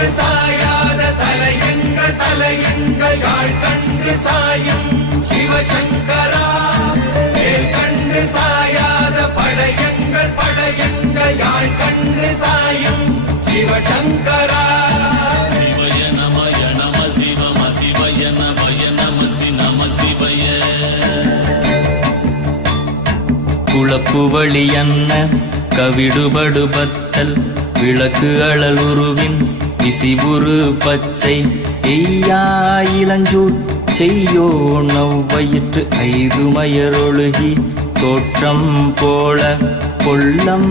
கண்டு சாயாத தலையங்கள் தலையங்கள் யாழ் கண்டு சாயும் சிவசங்கரா வேல் கண்டு சாயாத படையங்கள் படையங்கள் யாழ் கண்டு சாயும் சிவசங்கரா சிவய நமய நம சிவம சிவய நமய நம நம சிவய குளப்புவழி அன்ன கவிடுபடுபத்தல் விளக்கு அழல் உருவின் விசிவுரு பச்சை எய்யா இளஞ்சூர் செய்யோ நவ்வயிற்று ஐதுமயரொழுகி தோற்றம் போல கொள்ளம்